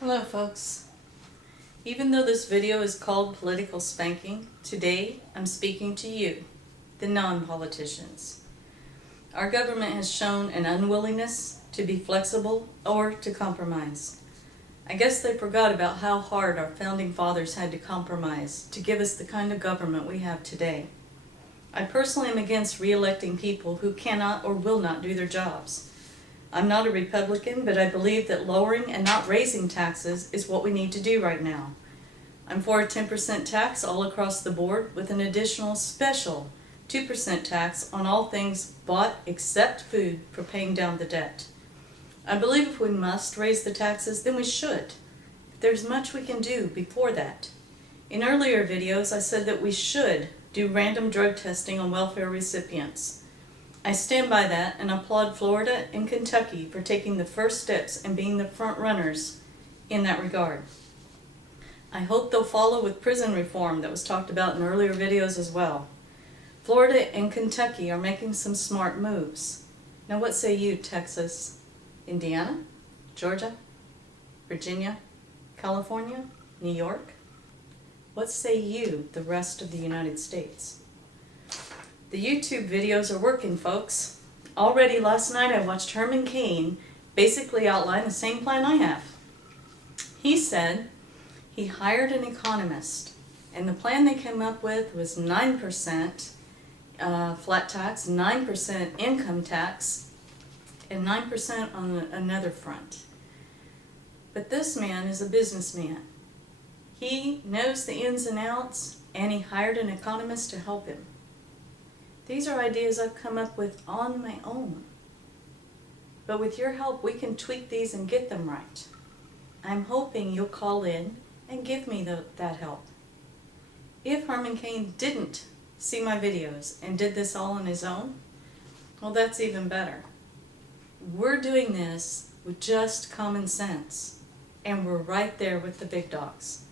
Hello folks. Even though this video is called Political Spanking, today I'm speaking to you, the non-politicians. Our government has shown an unwillingness to be flexible or to compromise. I guess they forgot about how hard our founding fathers had to compromise to give us the kind of government we have today. I personally am against re-electing people who cannot or will not do their jobs. I'm not a Republican, but I believe that lowering and not raising taxes is what we need to do right now. I'm for a 10% tax all across the board with an additional special 2% tax on all things bought except food for paying down the debt. I believe if we must raise the taxes, then we should. There's much we can do before that. In earlier videos, I said that we should do random drug testing on welfare recipients. I stand by that and applaud Florida and Kentucky for taking the first steps and being the front runners in that regard. I hope they'll follow with prison reform that was talked about in earlier videos as well. Florida and Kentucky are making some smart moves. Now what say you, Texas, Indiana, Georgia, Virginia, California, New York? What say you, the rest of the United States? The YouTube videos are working, folks. Already last night I watched Herman Cain basically outline the same plan I have. He said he hired an economist, and the plan they came up with was 9% flat tax, 9% income tax, and 9% on another front. But this man is a businessman. He knows the ins and outs, and he hired an economist to help him. These are ideas I've come up with on my own. But with your help, we can tweak these and get them right. I'm hoping you'll call in and give me that help. If Herman Cain didn't see my videos and did this all on his own, well, that's even better. We're doing this with just common sense, and we're right there with the big dogs.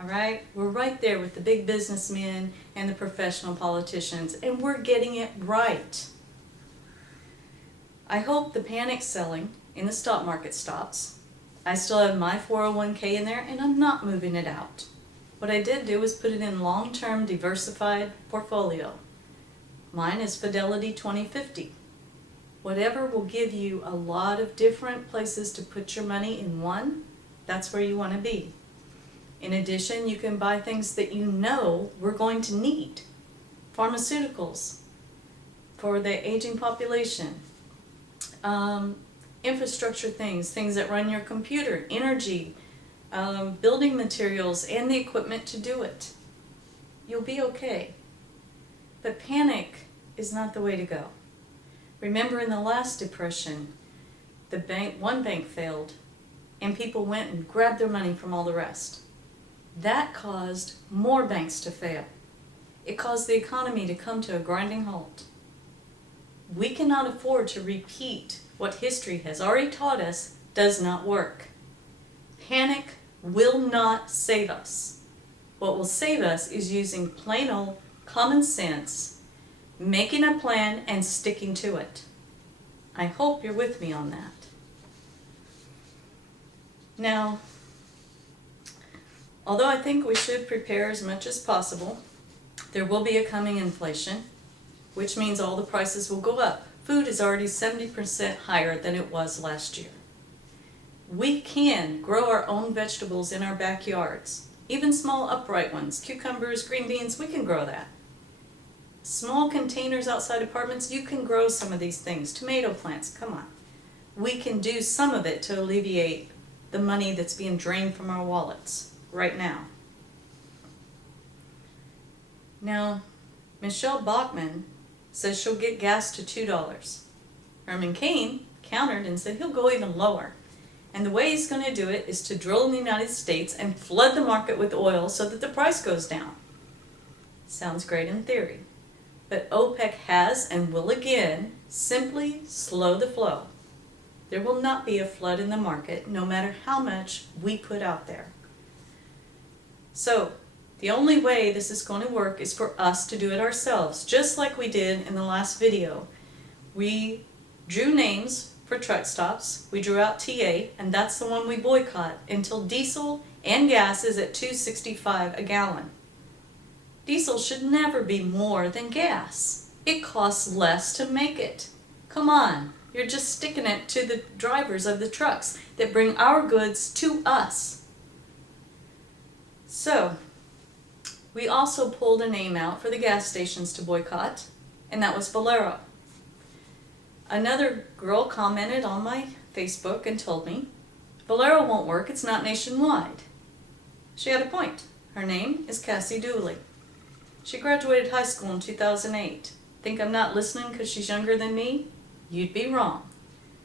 All right? We're right there with the big businessmen and the professional politicians, and we're getting it right. I hope the panic selling in the stock market stops. I still have my 401k in there, and I'm not moving it out. What I did do was put it in long-term diversified portfolio. Mine is Fidelity 2050. Whatever will give you a lot of different places to put your money in one, that's where you want to be. In addition, you can buy things that you know we're going to need. Pharmaceuticals for the aging population. Infrastructure things that run your computer, energy, building materials, and the equipment to do it. You'll be okay. But panic is not the way to go. Remember in the last depression, one bank failed, and people went and grabbed their money from all the rest. That caused more banks to fail. It caused the economy to come to a grinding halt. We cannot afford to repeat what history has already taught us does not work. Panic will not save us. What will save us is using plain old common sense, making a plan and sticking to it. I hope you're with me on that. Now, although I think we should prepare as much as possible, there will be a coming inflation, which means all the prices will go up. Food is already 70% higher than it was last year. We can grow our own vegetables in our backyards, even small upright ones, cucumbers, green beans, we can grow that. Small containers outside apartments, you can grow some of these things. Tomato plants, come on. We can do some of it to alleviate the money that's being drained from our wallets right now. Now, Michelle Bachmann says she'll get gas to $2. Herman Cain countered and said he'll go even lower. And the way he's going to do it is to drill in the United States and flood the market with oil so that the price goes down. Sounds great in theory. But OPEC has and will again simply slow the flow. There will not be a flood in the market no matter how much we put out there. So, the only way this is going to work is for us to do it ourselves, just like we did in the last video. We drew names for truck stops. We drew out TA, and that's the one we boycott until diesel and gas is at $2.65 a gallon. Diesel should never be more than gas. It costs less to make it. Come on, you're just sticking it to the drivers of the trucks that bring our goods to us. So, we also pulled a name out for the gas stations to boycott, and that was Valero. Another girl commented on my Facebook and told me, Valero won't work, it's not nationwide. She had a point. Her name is Cassie Dooley. She graduated high school in 2008. Think I'm not listening because she's younger than me? You'd be wrong.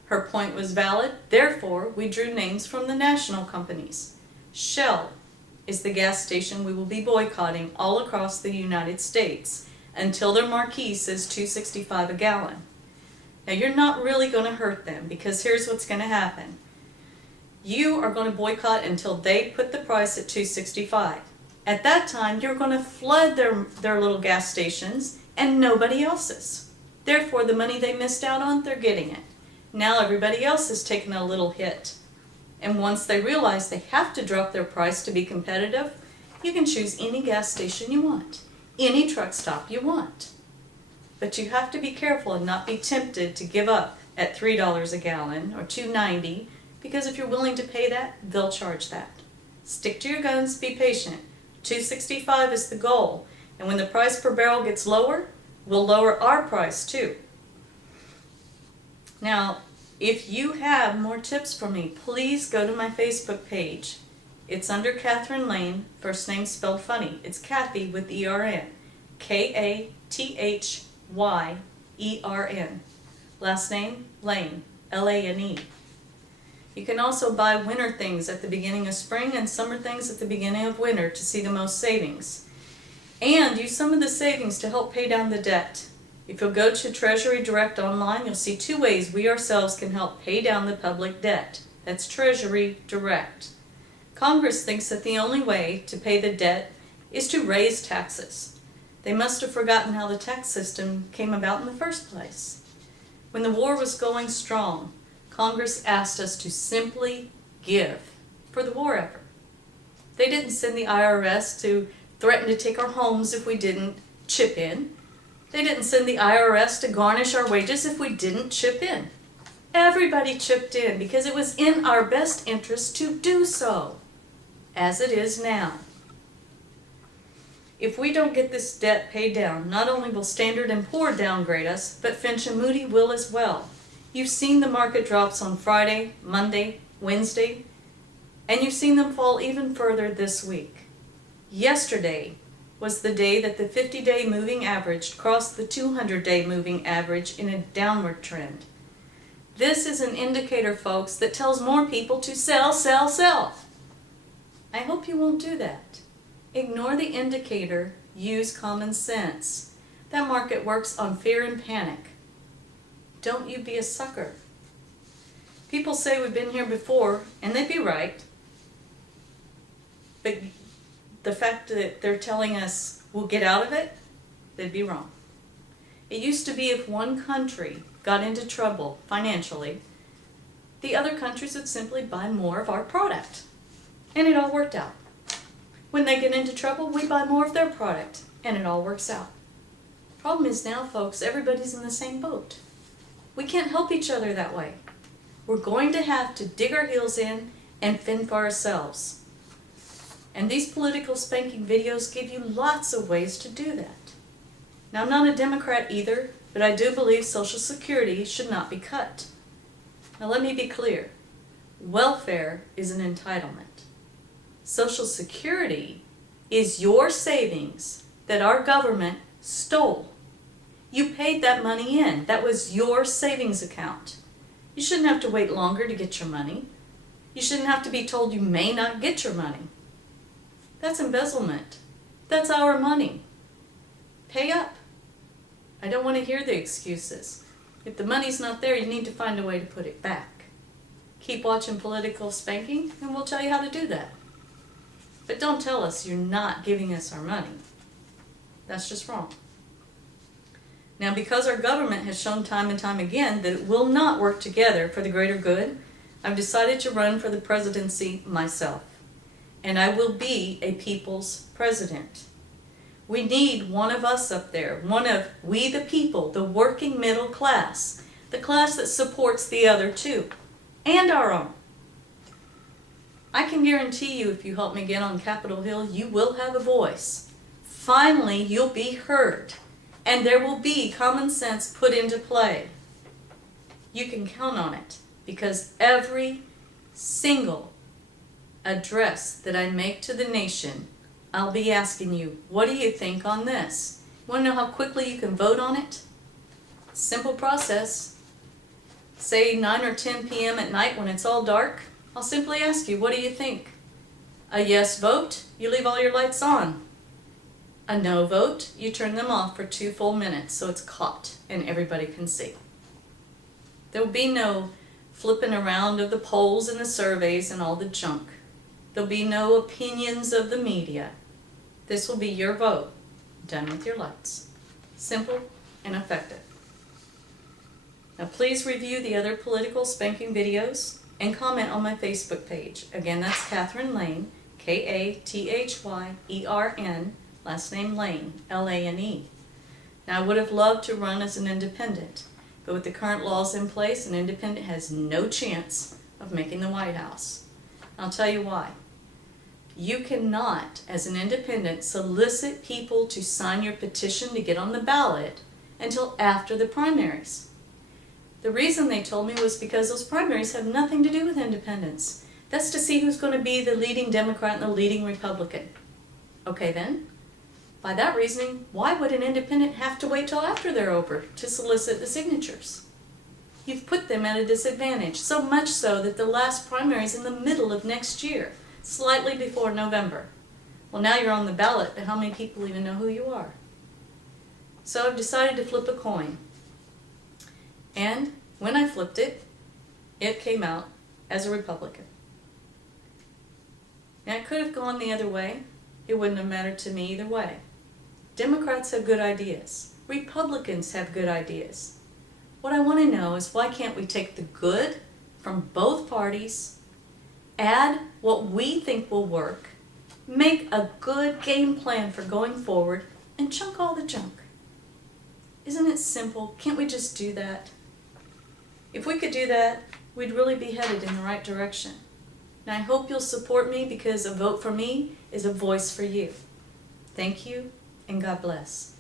Her point was valid, therefore we drew names from the national companies. Shell is the gas station we will be boycotting all across the United States until their marquee says $2.65 a gallon. Now you're not really going to hurt them because here's what's going to happen. You are going to boycott until they put the price at $2.65. At that time you're going to flood their little gas stations and nobody else's. Therefore the money they missed out on, they're getting it. Now everybody else is taking a little hit. And once they realize they have to drop their price to be competitive, you can choose any gas station you want, any truck stop you want. But you have to be careful and not be tempted to give up at $3 a gallon or $2.90, because if you're willing to pay that, they'll charge that. Stick to your guns, be patient. $2.65 is the goal, and when the price per barrel gets lower, we'll lower our price too. Now, if you have more tips for me, please go to my Facebook page. It's under Catherine Lane, first name spelled funny. It's Kathy with E-R-N. K-A-T-H-Y-E-R-N. Last name, Lane, L-A-N-E. You can also buy winter things at the beginning of spring and summer things at the beginning of winter to see the most savings. And use some of the savings to help pay down the debt. If you'll go to Treasury Direct online, you'll see 2 ways we ourselves can help pay down the public debt. That's Treasury Direct. Congress thinks that the only way to pay the debt is to raise taxes. They must have forgotten how the tax system came about in the first place. When the war was going strong, Congress asked us to simply give for the war effort. They didn't send the IRS to threaten to take our homes if we didn't chip in. They didn't send the IRS to garnish our wages if we didn't chip in. Everybody chipped in because it was in our best interest to do so, as it is now. If we don't get this debt paid down, not only will Standard & Poor's downgrade us, but Fitch and Moody will as well. You've seen the market drops on Friday, Monday, Wednesday, and you've seen them fall even further this week. Yesterday was the day that the 50-day moving average crossed the 200-day moving average in a downward trend. This is an indicator, folks, that tells more people to sell, sell, sell. I hope you won't do that. Ignore the indicator, use common sense. That market works on fear and panic. Don't you be a sucker. People say we've been here before, and they'd be right. But the fact that they're telling us we'll get out of it, they'd be wrong. It used to be if one country got into trouble financially, the other countries would simply buy more of our product. And it all worked out. When they get into trouble, we buy more of their product, and it all works out. Problem is now, folks, everybody's in the same boat. We can't help each other that way. We're going to have to dig our heels in and fend for ourselves. And these political spanking videos give you lots of ways to do that. Now, I'm not a Democrat either, but I do believe Social Security should not be cut. Now, let me be clear. Welfare is an entitlement. Social Security is your savings that our government stole. You paid that money in. That was your savings account. You shouldn't have to wait longer to get your money. You shouldn't have to be told you may not get your money. That's embezzlement. That's our money. Pay up. I don't want to hear the excuses. If the money's not there, you need to find a way to put it back. Keep watching Political Spanking, and we'll tell you how to do that. But don't tell us you're not giving us our money. That's just wrong. Now, because our government has shown time and time again that it will not work together for the greater good, I've decided to run for the presidency myself. And I will be a people's president. We need one of us up there, one of we the people, the working middle class, the class that supports the other two, and our own. I can guarantee you if you help me get on Capitol Hill, you will have a voice. Finally, you'll be heard, and there will be common sense put into play. You can count on it, because every single address that I make to the nation, I'll be asking you, what do you think on this? Want to know how quickly you can vote on it? Simple process. Say 9 or 10 p.m. at night when it's all dark, I'll simply ask you, what do you think? A yes vote, you leave all your lights on. A no vote, you turn them off for 2 full minutes so it's caught and everybody can see. There will be no flipping around of the polls and the surveys and all the junk. There'll be no opinions of the media. This will be your vote, done with your lights. Simple and effective. Now please review the other political spanking videos and comment on my Facebook page. Again, that's Catherine Lane, Kathyrn, last name Lane, Lane. Now I would have loved to run as an independent, but with the current laws in place, an independent has no chance of making the White House. I'll tell you why. You cannot, as an independent, solicit people to sign your petition to get on the ballot until after the primaries. The reason they told me was because those primaries have nothing to do with independence. That's to see who's going to be the leading Democrat and the leading Republican. Okay then, by that reasoning, why would an independent have to wait till after they're over to solicit the signatures? You've put them at a disadvantage, so much so that the last primary is in the middle of next year, slightly before November. Well, now you're on the ballot, but how many people even know who you are? So I've decided to flip a coin. And when I flipped it, it came out as a Republican. Now it could have gone the other way. It wouldn't have mattered to me either way. Democrats have good ideas. Republicans have good ideas. What I want to know is why can't we take the good from both parties, add what we think will work, make a good game plan for going forward, and chunk all the junk? Isn't it simple? Can't we just do that? If we could do that, we'd really be headed in the right direction. And I hope you'll support me because a vote for me is a voice for you. Thank you, and God bless.